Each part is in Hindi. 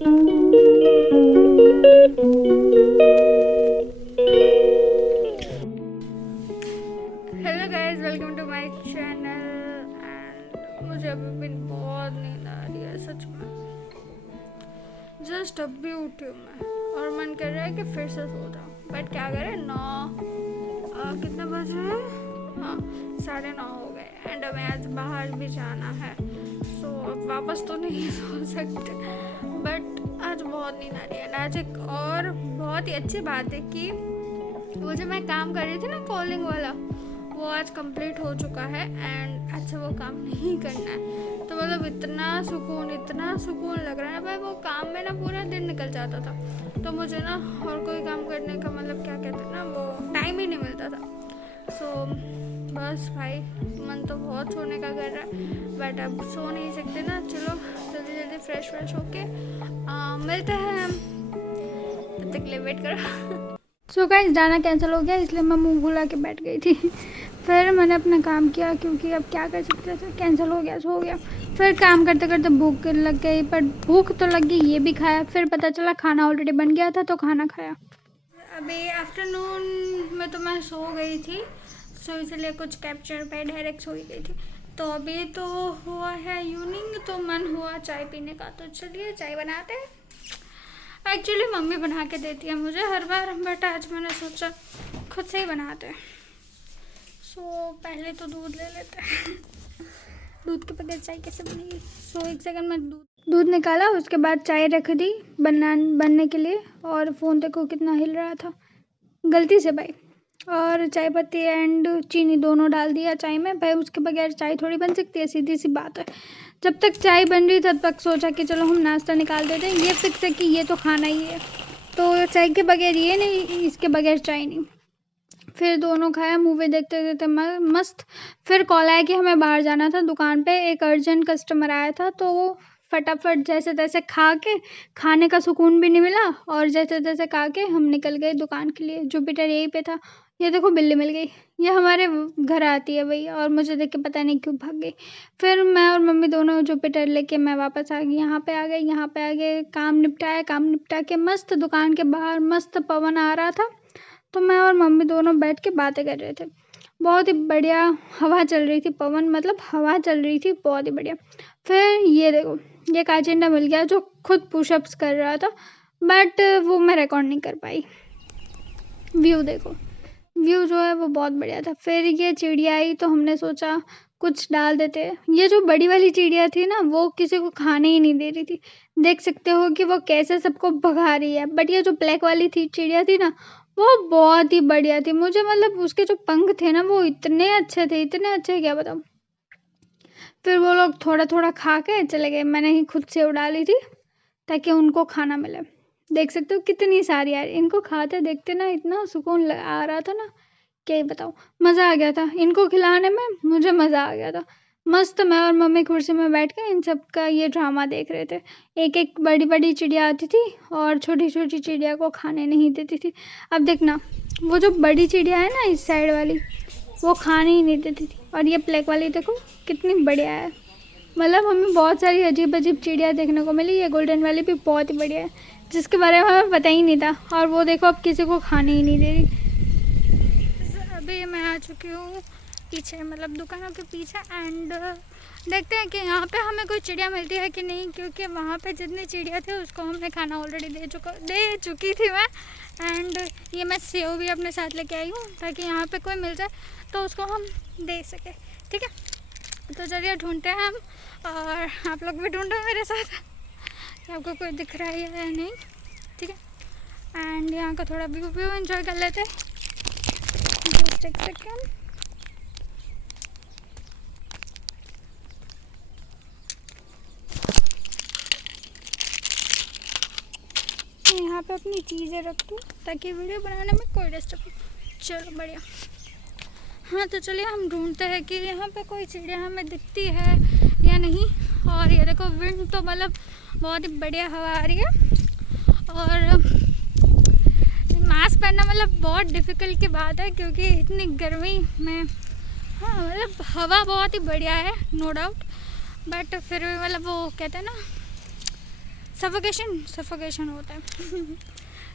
Hello guys, welcome to my channel. And मुझे अभी भी बहुत नींद आ रही है सच में। जस्ट अभी उठी हूँ मैं और मन कर रहा है कि फिर से सो जाऊँ, बट क्या करें। कितने बज रहे हैं? हाँ, 9:30 हो गए। एंड हमें आज बाहर भी जाना है, सो अब वापस तो नहीं सो सकते। बट आज बहुत नींद आ रही है। आज एक और बहुत ही अच्छी बात है कि वो जो मैं काम कर रही थी ना, कॉलिंग वाला, वो आज कंप्लीट हो चुका है। एंड अच्छा वो काम नहीं करना है, तो मतलब इतना सुकून लग रहा है भाई। वो काम में ना पूरा दिन निकल जाता था, तो मुझे ना और कोई काम करने का मतलब क्या कहते हैं ना, वो टाइम ही नहीं मिलता था। सो बस भाई, मन तो बहुत सोने का कर रहा है, बट अब सो नहीं सकते ना। चलो जल्दी फ्रेश होके मिलते हैं हम। तब तक के लिए वेट करो। सो गाइस, जाना कैंसिल हो गया, इसलिए मैं मुंह भुला के बैठ गई थी। फिर मैंने अपना काम किया, क्योंकि अब क्या कर सकते थे, कैंसिल हो गया सो हो गया। फिर काम करते करते भूख लग गई, पर भूख तो लग गई, ये भी खाया। फिर पता चला खाना ऑलरेडी बन गया था, तो खाना खाया। अभी आफ्टरनून में तो मैं सो गई थी, सो इसलिए कुछ कैप्चर पे डायरेक्ट सो ही गई थी। तो अभी तो हुआ है इवनिंग, तो मन हुआ चाय पीने का, तो चलिए चाय बनाते हैं। एक्चुअली मम्मी बना के देती है मुझे हर बार, बट आज मैंने सोचा खुद से ही बनाते हैं। सो पहले तो दूध ले लेते हैं। दूध के बगैर चाय कैसे बनेगी? सो एक सेकंड में दूध निकाला, उसके बाद चाय रख दी बनने के लिए। और फ़ोन देखो कितना हिल रहा था, गलती से भाई। और चाय पत्ती एंड चीनी दोनों डाल दिया चाय में भाई। उसके बगैर चाय थोड़ी बन सकती है, सीधी सी बात है। जब तक चाय बन रही तब तक सोचा कि चलो हम नाश्ता निकाल देते हैं। ये फिक्स है कि ये तो खाना ही है, तो चाय के बगैर ये नहीं, इसके बगैर चाय नहीं। फिर दोनों खाया, मूवी देखते देखते मस्त। फिर कॉल आया कि हमें बाहर जाना था दुकान पे, एक अर्जेंट कस्टमर आया था। तो वो फटाफट जैसे तैसे खा के, खाने का सुकून भी नहीं मिला, और जैसे तैसे खा के हम निकल गए दुकान के लिए। जुपिटर यहीं पे था। ये देखो बिल्ली मिल गई, ये हमारे घर आती है भाई, और मुझे देख के पता नहीं क्यों भाग गई। फिर मैं और मम्मी दोनों जुपिटर लेके मैं वापस आ गई, यहाँ पे आ गए। काम निपटा के मस्त दुकान के बाहर मस्त पवन आ रहा था, तो मैं और मम्मी दोनों बैठ के बातें कर रहे थे। बहुत ही बढ़िया हवा चल रही थी, पवन मतलब हवा चल रही थी, बहुत ही बढ़िया। फिर ये देखो, ये काचिंडा मिल गया जो खुद पुशअप्स कर रहा था, बट वो मैं रिकॉर्ड नहीं कर पाई। व्यू देखो, व्यू जो है वो बहुत बढ़िया था। फिर ये चिड़िया आई, तो हमने सोचा कुछ डाल देते हैं। ये जो बड़ी वाली चिड़िया थी ना, वो किसी को खाने ही नहीं दे रही थी। देख सकते हो कि वो कैसे सबको भगा रही है। बट ये जो ब्लैक वाली थी चिड़िया थी ना, वो बहुत ही बढ़िया थी। मुझे मतलब उसके जो पंख थे ना, वो इतने अच्छे थे, इतने अच्छे, क्या बताऊँ। फिर वो लोग थोड़ा थोड़ा खा के चले गए। मैंने ही खुद से उड़ा ली थी ताकि उनको खाना मिले। देख सकते हो कितनी सारी यार, इनको खाते देखते ना इतना सुकून आ रहा था ना, क्या ही बताऊँ। मज़ा आ गया था इनको खिलाने में, मुझे मज़ा आ गया था। मस्त मैं और मम्मी कुर्सी में बैठ के इन सब का ये ड्रामा देख रहे थे। एक एक बड़ी बड़ी चिड़िया आती थी और छोटी छोटी चिड़िया को खाने नहीं देती थी। अब देखना, वो जो बड़ी चिड़िया है ना इस साइड वाली, वो खाने ही नहीं देती थी। और ये ब्लैक वाली देखो कितनी बढ़िया है। मतलब हमें बहुत सारी अजीब अजीब चिड़िया देखने को मिली। ये गोल्डन वाली भी बहुत ही बढ़िया है, जिसके बारे में हमें पता ही नहीं था। और वो देखो अब किसी को खाने ही नहीं दे रही। अभी मैं आ चुकी हूँ पीछे, मतलब दुकानों के पीछे। एंड देखते हैं कि यहाँ पे हमें कोई चिड़िया मिलती है कि नहीं, क्योंकि वहाँ पे जितनी चिड़िया थी उसको हमने खाना ऑलरेडी दे चुकी थी मैं। एंड ये मैं सेव भी अपने साथ लेके आई हूँ, ताकि यहाँ पे कोई मिल जाए तो उसको हम दे सके। ठीक है, तो चलिए ढूंढते हैं हम, और आप लोग भी ढूंढो मेरे साथ कि आपको कोई दिख रहा है या नहीं। ठीक है, एंड यहाँ का थोड़ा व्यू एंजॉय कर लेते हैं। जस्ट एक सेकेंड। यहाँ पे अपनी चीज़ें रख दूँ ताकि वीडियो बनाने में कोई डिस्टर्ब। चलो बढ़िया। हाँ, तो चलिए हम ढूंढते हैं कि यहाँ पे कोई चिड़िया हमें दिखती है या नहीं। और ये देखो विंड तो मतलब बहुत ही बढ़िया हवा आ रही है। और मास्क पहनना मतलब बहुत डिफ़िकल्ट की बात है, क्योंकि इतनी गर्मी में। हाँ मतलब हवा बहुत ही बढ़िया है, नो डाउट, बट फिर भी मतलब वो कहते हैं ना, सफोकेशन होता है।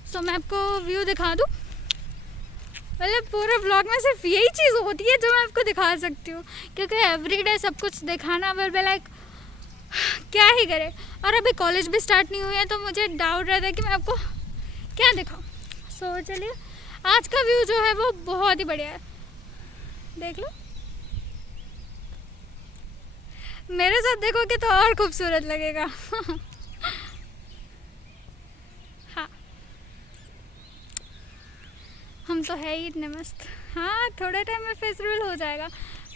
सो मैं आपको व्यू दिखा दूँ, मतलब पूरे ब्लॉग में सिर्फ यही चीज़ होती है जो मैं आपको दिखा सकती हूँ, क्योंकि एवरीडे सब कुछ दिखाना विल लाइक क्या ही करे। और अभी कॉलेज भी स्टार्ट नहीं हुई है तो मुझे डाउट रहता है कि मैं आपको क्या दिखाऊँ। सो चलिए, आज का व्यू जो है वो बहुत ही बढ़िया है, देख लो। मेरे साथ देखोगे तो और खूबसूरत लगेगा। हाँ, हम तो है ही इतने मस्त। हाँ, थोड़े टाइम में फेस रिवील हो जाएगा,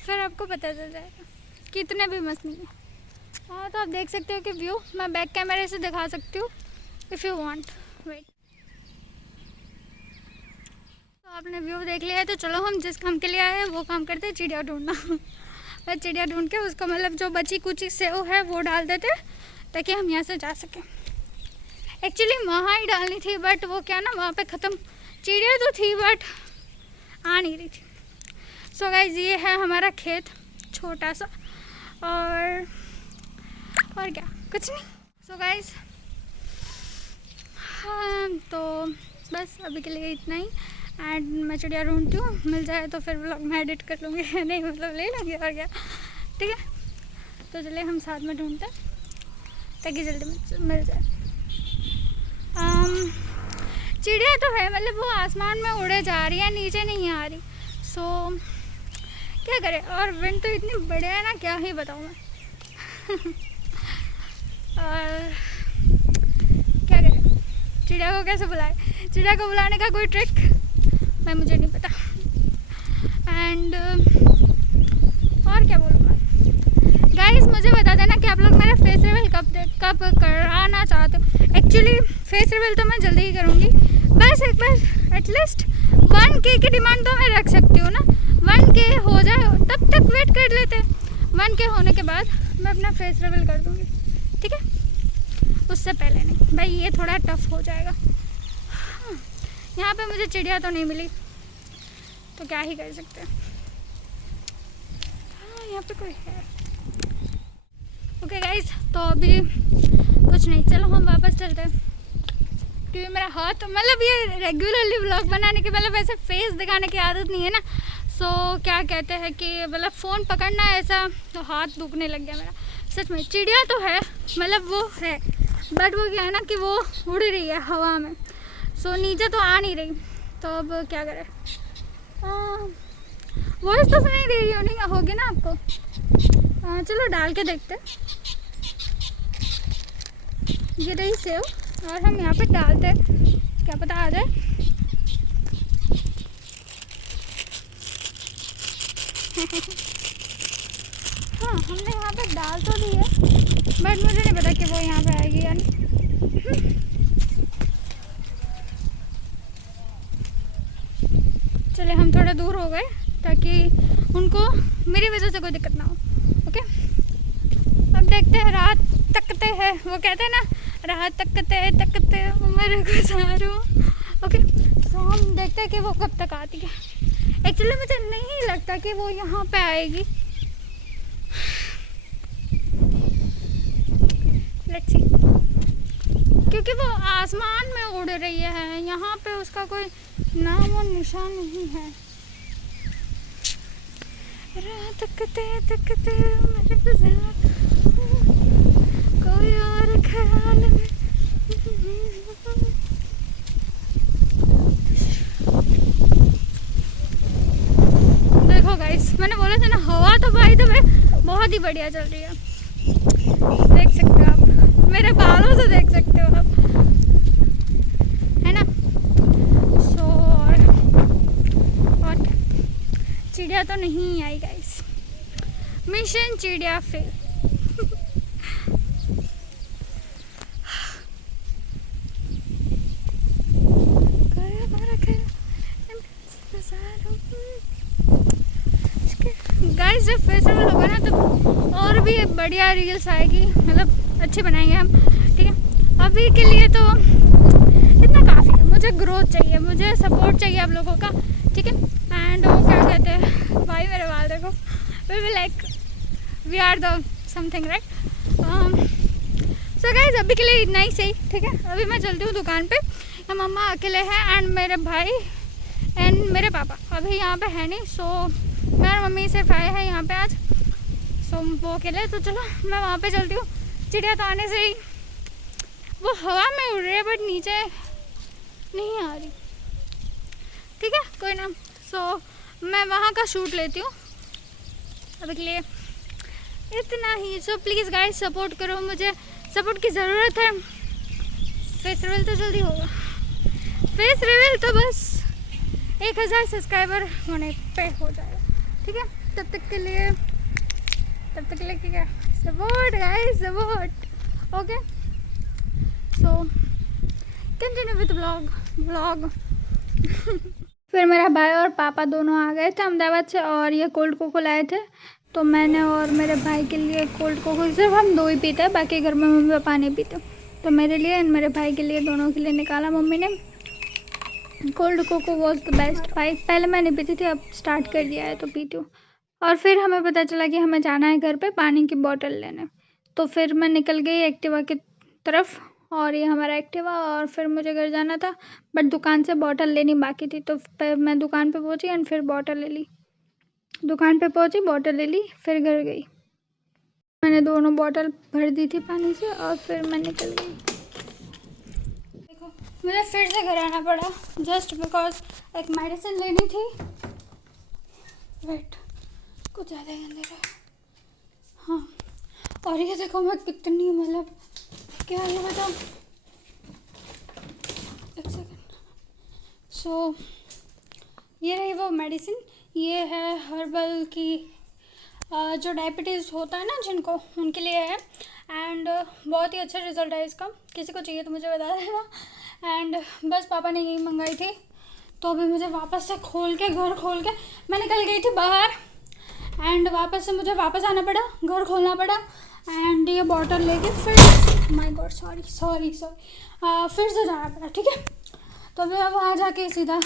फिर आपको पता चल जाएगा कि इतने भी मस्त नहीं है। हाँ, तो आप देख सकते हो कि व्यू मैं बैक कैमरे से दिखा सकती हूँ इफ़ यू वांट। वेट, तो आपने व्यू देख लिया है, तो चलो हम जिस काम के लिए आए हैं वो काम करते हैं, चिड़िया ढूंढना। मैं चिड़िया ढूंढ के उसको मतलब जो बची कुची सेव है वो डाल देते ताकि हम यहाँ से जा सकें। एक्चुअली वहाँ ही डालनी थी, बट वो क्या ना, वहाँ पे ख़त्म चिड़िया तो थी बट आ नहीं रही थी। सो गाइस, ये है हमारा खेत छोटा सा, और क्या, कुछ नहीं। सो गाइस, हाँ, तो बस अभी के लिए इतना ही। एंड मैं चिड़िया ढूंढती हूँ, मिल जाए तो फिर व्लॉग में एडिट कर लूँगी, नहीं मतलब ले लूँगी और क्या, ठीक है। तो चलिए हम साथ में ढूंढते हैं ताकि जल्दी मिल जाए। चिड़िया तो है, मतलब वो आसमान में उड़े जा रही है, नीचे नहीं आ रही। सो क्या करें, और विंड तो इतनी बढ़िया है ना, क्या ही बताऊँ मैं। और क्या करें, चिड़िया को कैसे बुलाए, चिड़िया को बुलाने का कोई ट्रिक मैं मुझे नहीं पता। एंड और क्या बोलूँ मैं, गाइस मुझे बता देना कि आप लोग मेरा फेस रिवील कब कराना चाहते हो। एक्चुअली फेस रिवील तो मैं जल्दी ही करूँगी, बस एक बार एटलीस्ट 1K की डिमांड तो मैं रख सकती हूँ ना। 1K हो जाए तब तक वेट कर लेते हैं, 1K होने के बाद मैं अपना फेस रिवील कर दूँगी, ठीक है। उससे पहले नहीं भाई, ये थोड़ा टफ हो जाएगा। यहाँ पे मुझे चिड़िया तो नहीं मिली, तो क्या ही कर सकते हैं। हाँ, यहाँ पे कोई है। ओके गाइस, तो अभी कुछ नहीं, चलो हम वापस चलते हैं, क्योंकि मेरा हाथ, मतलब ये रेगुलरली व्लॉग बनाने के मतलब ऐसे फेस दिखाने की आदत नहीं है ना। सो क्या कहते हैं कि मतलब फ़ोन पकड़ना ऐसा, तो हाथ दुखने लग गया मेरा सच में। चिड़िया तो है, मतलब वो है, बट वो क्या है ना कि वो उड़ रही है हवा में, सो नीचे तो आ नहीं रही। तो अब क्या करें, वॉइस तो सुनाई दे रही होगी ना आपको। चलो डाल के देखते हैं। ये रही सेव, और हम यहाँ पे डालते हैं, क्या पता आ जाए। हाँ, हमने यहाँ पे डाल तो दी है, बट मुझे नहीं पता कि वो यहाँ पे आएगी या नहीं। चले, हम थोड़ा दूर हो गए ताकि उनको मेरी वजह से कोई दिक्कत ना हो। ओके, अब देखते हैं, रात तकते हैं, वो कहते हैं ना, रात तकते तकते उम्र गुजारो। ओके, तो हम देखते हैं कि वो कब तक आती है। एक्चुअली मुझे नहीं लगता कि वो यहाँ पे आएगी। लेट्स सी, क्योंकि वो आसमान में उड़ रही है, यहाँ पे उसका कोई नाम और निशान नहीं है। रात तकते तकते मेरे कोई और ख्याल में। देखो गाइस, मैंने बोला था ना, हवा तो भाई तो बहुत ही बढ़िया चल रही है, देख सकते हो आप, मेरे बालों से देख सकते हो आप, है ना। सो और चिड़िया तो नहीं आई गाइस, मिशन चिड़िया फेल। गाइस जब फेस्टिवल होगा ना तो और भी बढ़िया रील्स आएगी, मतलब अच्छे बनाएंगे हम, ठीक है। अभी के लिए तो इतना काफ़ी है, मुझे ग्रोथ चाहिए, मुझे सपोर्ट चाहिए आप लोगों का, ठीक है। एंड वो क्या कहते हैं, भाई मेरे बाल देखो, we will like we are the something right. So guys अभी के लिए इतना ही सही, ठीक है। अभी मैं चलती हूँ दुकान पे। मम्मा अकेले हैं एंड मेरे भाई एंड मेरे पापा अभी यहाँ पे है नहीं। सो मेरे मम्मी सिर्फ आए हैं यहाँ पे आज। सो वो अकेले, तो चलो मैं वहाँ पे चलती हूँ। चिड़िया तो आने से ही वो हवा में उड़ रही है बट नीचे नहीं आ रही, ठीक है कोई ना। सो मैं वहाँ का शूट लेती हूँ अभी के लिए इतना ही। सो प्लीज़ गाइस सपोर्ट करो, मुझे सपोर्ट की ज़रूरत है। फेस रिवील तो जल्दी होगा, फेस रिवील तो बस 1000 सब्सक्राइबर होने पे हो जाएगा, ठीक है। तब तक के लिए क्या support guys, support, okay. So continue with vlog. फिर मेरा भाई और पापा दोनों आ गए थे अहमदाबाद से और ये कोल्ड कोको लाए थे। तो मैंने और मेरे भाई के लिए कोल्ड कोको सिर्फ हम 2 ही पीते हैं, बाकी घर में मम्मी पापा नहीं पीते। तो मेरे लिए एंड मेरे भाई के लिए, दोनों के लिए निकाला मम्मी ने। Cold cocoa was the best. भाई पहले मैं नहीं पीती थी, अब स्टार्ट कर दिया है तो पीती हूँ। और फिर हमें पता चला कि हमें जाना है घर पे पानी की बोतल लेने। तो फिर मैं निकल गई एक्टिवा की तरफ और ये हमारा एक्टिवा, और फिर मुझे घर जाना था बट दुकान से बॉटल लेनी बाकी थी। तो मैं दुकान पे पहुंची एंड फिर बॉटल ले ली। दुकान पे पहुंची, बॉटल ले ली, फिर घर गई। मैंने दोनों बॉटल भर दी थी पानी से और फिर मैं निकल गई। देखो मुझे फिर से घर आना पड़ा जस्ट बिकॉज एक मेडिसिन लेनी थी। वेट, कुछ ज़्यादा ही अंधेरा है। हाँ, और ये देखो मैं कितनी, मतलब क्या ये बताओ, एक सेकेंड। सो ये रही वो मेडिसिन, ये है हर्बल की, जो डायबिटीज़ होता है ना जिनको, उनके लिए है। एंड बहुत ही अच्छा रिज़ल्ट है इसका। किसी को चाहिए तो मुझे बता देना। एंड बस पापा ने यही मंगाई थी, तो अभी मुझे वापस से घर खोल के मैं निकल गई थी बाहर एंड वापस से मुझे वापस आना पड़ा, घर खोलना पड़ा एंड ये बॉटल लेके फिर, माय गॉड सॉरी फिर से जाना पड़ा, ठीक है। तो अभी मैं वहाँ जाके सीधा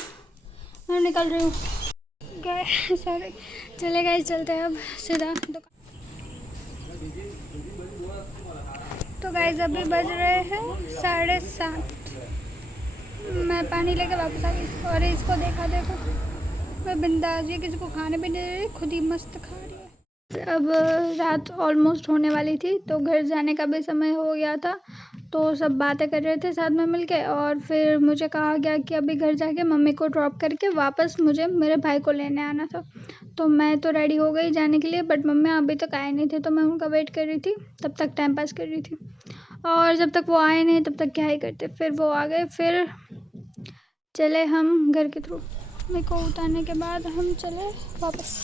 मैं निकल रही हूँ। सॉरी, चले गए, चलते हैं अब सीधा दुकान। तो गाइस अभी बज रहे हैं 7:30। मैं पानी लेके वापस आ गई और इसको देखो मैं बिंदास, ये किसी को खाने भी नहीं दे रही, खुद ही मस्त खा रही है। अब रात ऑलमोस्ट होने वाली थी तो घर जाने का भी समय हो गया था। तो सब बातें कर रहे थे साथ में मिलके और फिर मुझे कहा गया कि अभी घर जाके मम्मी को ड्रॉप करके वापस मुझे मेरे भाई को लेने आना था। तो मैं तो रेडी हो गई जाने के लिए बट मम्मी अभी तक आए नहीं थे, तो मैं उनका वेट कर रही थी, तब तक टाइम पास कर रही थी। और जब तक वो आए नहीं तब तक क्या ही करते। फिर वो आ गए, फिर चले हम घर के थ्रू। मेरे को उतारने के बाद हम चले वापस।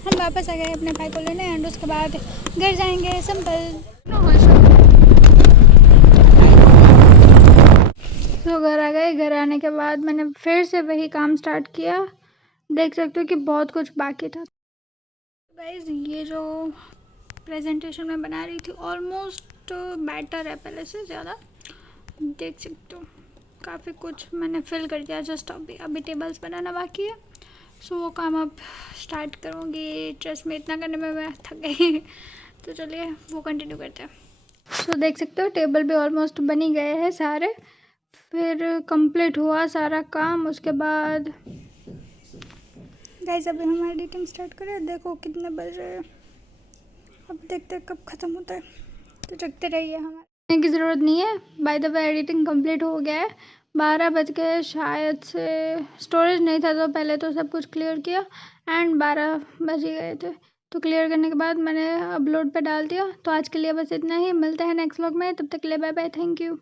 हम वापस आ गए अपने भाई को लेने एंड उसके बाद घर जाएंगे, सिंपल। तो घर आ गए, घर आने के बाद मैंने फिर से वही काम स्टार्ट किया। देख सकते हो कि बहुत कुछ बाकी था। गाइस ये जो प्रेजेंटेशन मैं बना रही थी ऑलमोस्ट बेटर है पहले से ज़्यादा। देख सकते हो काफ़ी कुछ मैंने फिल कर दिया। जस्ट अभी टेबल्स बनाना बाकी है। सो वो काम अब स्टार्ट करूँगी। ट्रस्ट में इतना करने में मैं थक गई। तो चलिए वो कंटिन्यू करते हैं। सो देख सकते हो टेबल भी ऑलमोस्ट बन ही गए हैं सारे। फिर कंप्लीट हुआ सारा काम। उसके बाद गाइस अभी हम एडिटिंग स्टार्ट करें। देखो कितने बज रहे हैं, अब देखते हैं कब ख़त्म होता है। तो जगते रहिए, हमारे की ज़रूरत नहीं है। By the way editing complete हो गया है। 12 बज गए शायद से। स्टोरेज नहीं था तो पहले तो सब कुछ क्लियर किया एंड 12 बज ही गए थे। तो क्लियर करने के बाद मैंने अपलोड पे डाल दिया। तो आज के लिए बस इतना ही। मिलते हैं नेक्स्ट व्लॉग में, तब तक के लिए बाय बाय, थैंक यू।